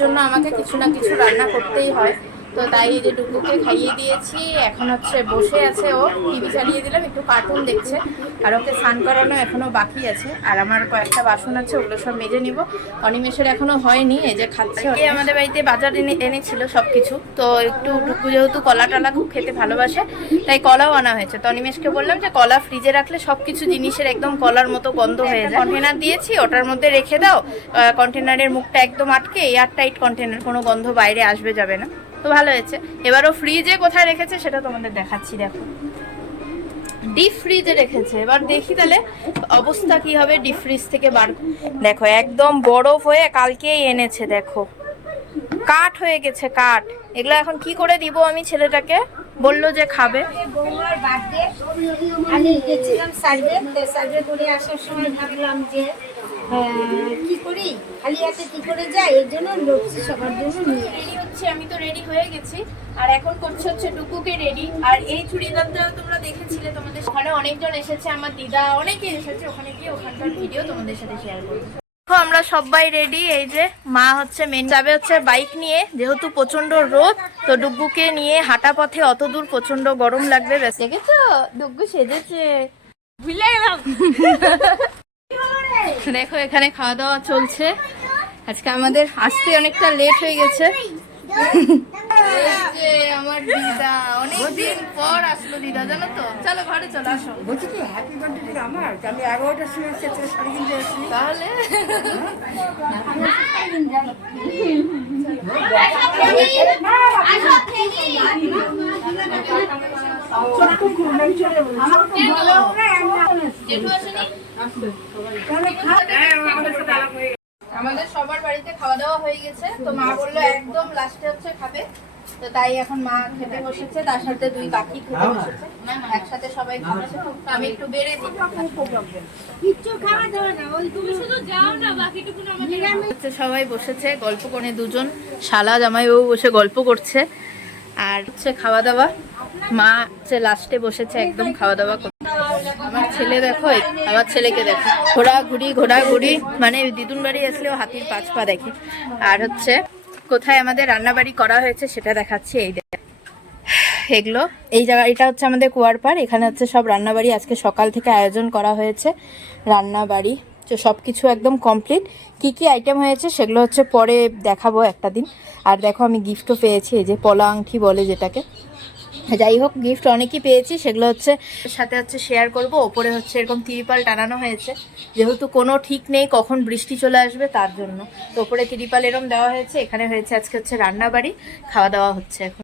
জন্য আমাকে কিছু না কিছু রান্না করতেই হয়। তো তাই যে ডুগুকে খাইয়ে দিয়েছি। এখন হচ্ছে বসে আছে ও, টিভি চালিয়ে দিলাম, একটু কার্টুন দেখছে। আর ওকে স্নান করানো এখনও বাকি আছে। আর আমার কয়েকটা বাসন আছে, ওগুলো সব মেজে নিব। অনিমেষের এখনও হয়নি, এই যে খাচ্ছে আমাদের বাড়িতে বাজার এনে এনেছিল সব কিছু তো একটু ডুগু যেহেতু কলা টলা খুব খেতে ভালোবাসে, তাই কলাও আনা হয়েছে। তো অনিমেষকে বললাম যে, কলা ফ্রিজে রাখলে সব কিছু জিনিসের একদম কলার মতো গন্ধ হয়ে যায়। কন্টেনার দিয়েছি, ওটার মধ্যে রেখে দাও। কন্টেনারের মুখটা একদম আটকে এয়ার টাইট কন্টেনার, কোনো গন্ধ বাইরে আসবে, যাবে না। তো ভালো হয়েছে। এবারও ফ্রিজে কোথায় রেখেছে সেটা তোমাদের দেখাচ্ছি, দেখো। ডিপ ফ্রিজে রেখেছে। এবার দেখি তাহলে অবস্থা কি হবে ডিপ ফ্রিজ থেকে বার দেখো, একদম বরফ হয়ে কালকেই এনেছে, দেখো। কাঠ হয়ে গেছে, কাঠ। এগুলো এখন কি করে দিব আমি ছেলেটাকে? বলল যে খাবে। আমি গেছিলাম আসার সময় ভাবলাম যে কি করি? খালি হাতে কি করে যাই এর জন্য লক্ষ্মী সবার জন্য নিয়ে রেডি হচ্ছে, আমি তো রেডি হয়ে গেছি। আর এখন করছে হচ্ছে ডুকুকে রেডি। আর এই চুড়িদারটা তোমরা দেখেছিলে, তোমাদের ওখানে অনেকজন এসেছে, আমার দিদা অনেকে এসেছে, ওখানে গিয়ে ওখানকার ভিডিও তোমাদের সাথে শেয়ার করব। আমরা সবাই রেডি এই যে মা হচ্ছে মেন যাবে হচ্ছে বাইক নিয়ে, যেহেতু প্রচণ্ড রোদ, তো ডুগ্গুকে নিয়ে হাঁটা পথে অত দূর প্রচণ্ড গরম লাগবে। ব্যাস দেখেছ? ডুগ্গু সেজেছে। ভুলে গেলাম। দেখো এখানে খাওয়া দাওয়া চলছে। আজকে আমাদের আসতে অনেকটা লেট হয়ে গেছে। আমার দিদা অনেকদিন পর আসলো দিদা জানো তো? চলো ঘরে চলো আসো। বলছি কি হ্যাপি বার্থডে আমার আমি এগারোটার সময় এসে তোর শাড়ি কিনতে এসেছি তাহলে? আমাদের সবার বাড়িতে খাওয়া দাওয়া হয়ে গেছে। তো মা বলল একদম লাস্টে হচ্ছে খাবে। তো তাই এখন মা খেতে বসেছে তার সাথে দুই বাকি খেতে বসেছে। একসাথে সবাই খাচ্ছে আমি একটু বেড়ে দিই। কিচ্ছু খাওয়া দাওয়া না ওই তুমি শুধু হচ্ছে সবাই বসেছে গল্প করে দুজন। শালা জামাইবাবু বসে গল্প করছে। আর হচ্ছে খাওয়া দাওয়া মা হচ্ছে লাস্টে বসেছে একদম খাওয়া দাওয়া করতে আমার ছেলে দেখো আমার ছেলেকে দেখো। ঘোরাঘুরি ঘোরাঘুরি মানে দিদুন বাড়ি আসলেও হাতির পাঁচ পা দেখে। আর হচ্ছে, কোথায় আমাদের রান্নাবাড়ি করা হয়েছে সেটা দেখাচ্ছি, এই এগুলো, এই জায়গা, এটা হচ্ছে আমাদের কুয়ারপাড় এখানে হচ্ছে সব রান্নাবাড়ি আজকে সকাল থেকে আয়োজন করা হয়েছে, রান্নাবাড়ি। সব কিছু একদম কমপ্লিট কি কি আইটেম হয়েছে সেগুলো হচ্ছে পরে দেখাবো একটা দিন। আর দেখো আমি গিফটও পেয়েছি, এই যে পলা আংটি বলে যেটাকে। যাই হোক গিফট অনেকই পেয়েছি, সেগুলো হচ্ছে সাথে হচ্ছে শেয়ার করব। ওপরে হচ্ছে এরকম তিরিপাল টানানো হয়েছে। যেহেতু কোনো ঠিক নেই কখন বৃষ্টি চলে আসবে তার জন্য। তো ওপরে তিরিপাল এরকম দেওয়া হয়েছে, এখানে হয়েছে আজকে হচ্ছে রান্নাবাড়ি, খাওয়া দাওয়া হচ্ছে এখন।